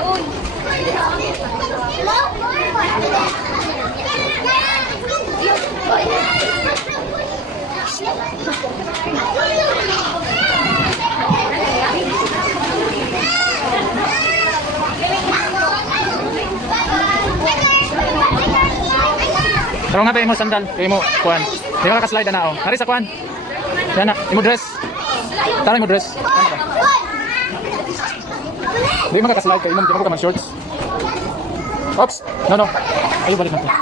kuya, uy. Taro nga ba mo sandal? Kaya mo kuan. Di ka slide na oh. Hari sa kuan. Yan na, imo dress. Tara mo dress. Di mo ka slide kay imong di mo ka man shorts. Oops. No. Ayo balik natin.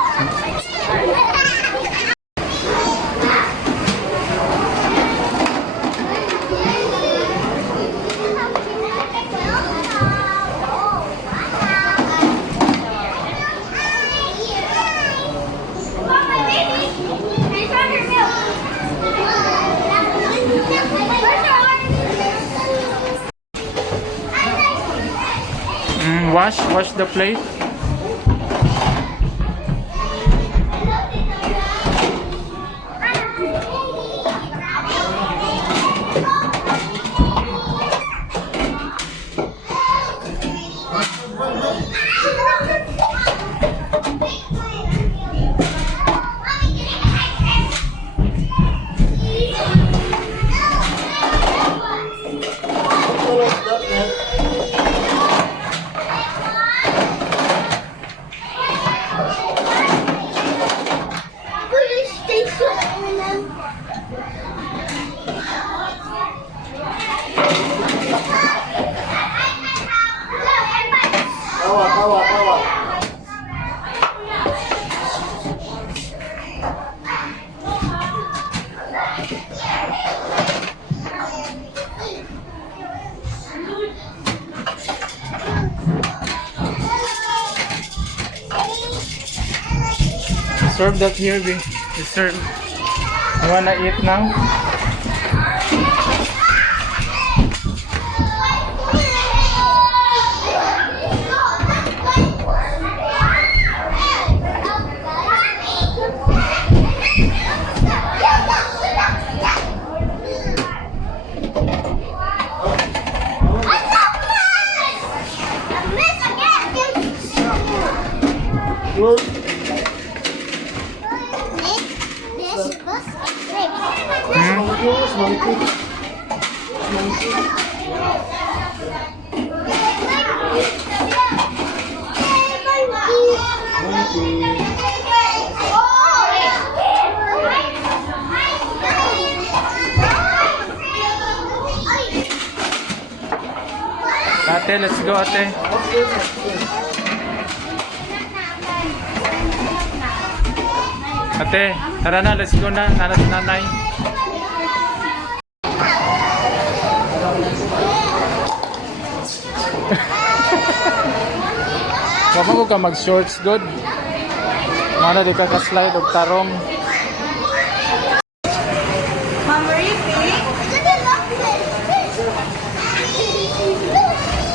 Wash the plate. Serve that here, we serve. You wanna eat now? Ate, let's go, ate. Ate, tara na, let's go na. Nanay. Kapag ko ka mag-shorts, good. Mana di ka ka-slide o tarong.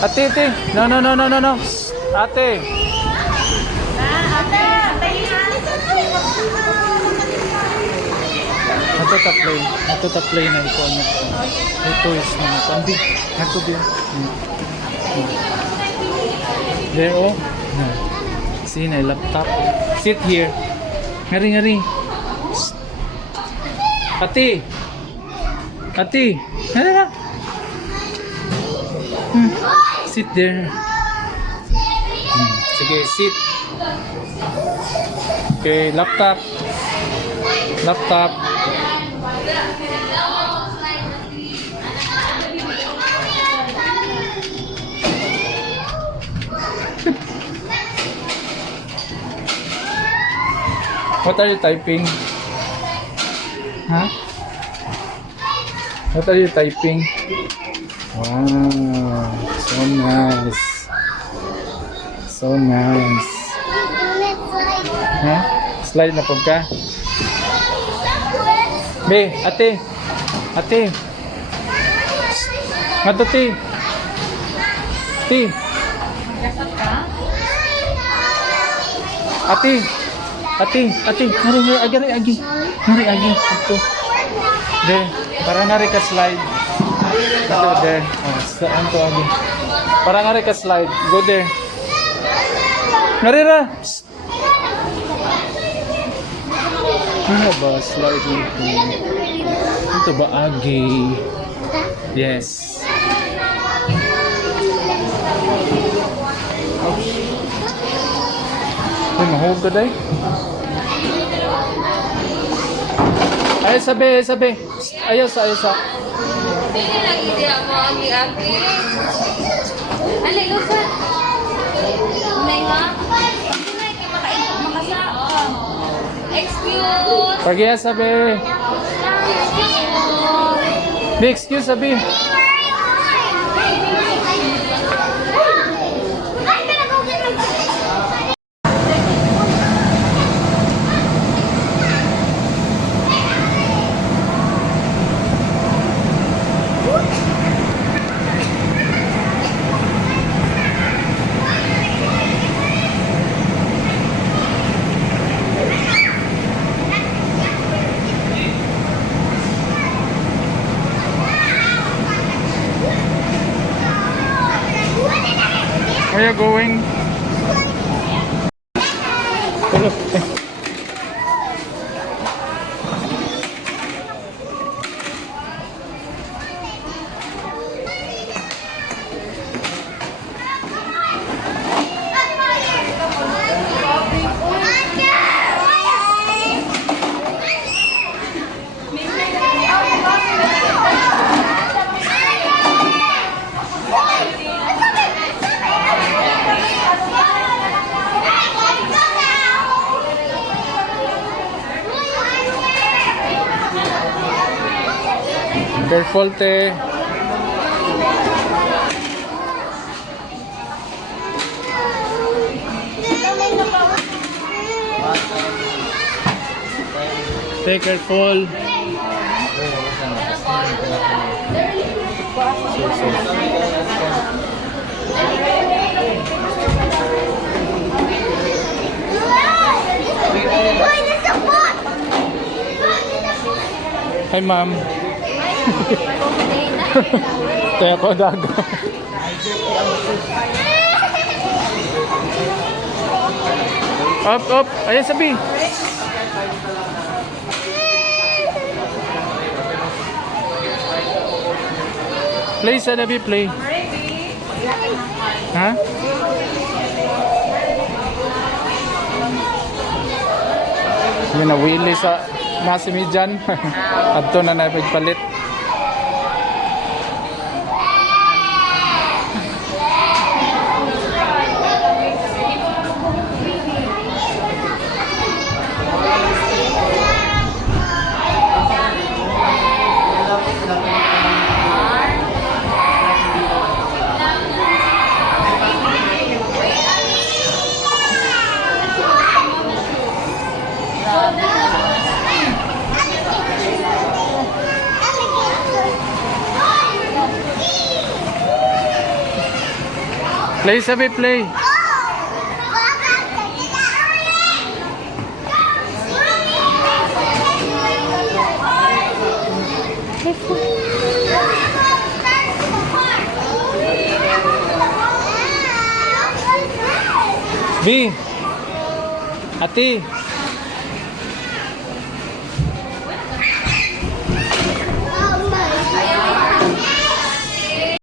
Ate. No. Ate. Ito ta play na ito. Ito is mga kandi. Ito din. There oh. See na laptop. Sit here. Ngari. Ate. Hala. Sit there. Sige, sit. Okay, laptop. What are you typing? Huh? What are you typing? Wow, so nice. Huh? Slide na po ka? Be, ate. Mato, ti. Ate. Nari agi. Ito. De, para nari ka slide. Ito, de. Oh, saan to agi? Para nga rin ka slide. Go there. Narira. Ano ba? Slide dito. Ito ba? Agi. Yes. Ay, mahog ka day. Ay, sabi. Ayaw sa. Hindi lagi di ako agi-agi. Alay, lusan. Unay nga. Unay ka makasa. Excuse. Pagiya sabi. Excuse. Be excuse sabi. Where are you going? Hello. Careful, te. Stay careful. Hi, ma'am. Kaya ko daga. Up. Ayan sabi. Play sa nabi, play. Ha? Yun na, wili sa nasimidyan. Adto na nagpalit. Play sabi, play. B. Ati.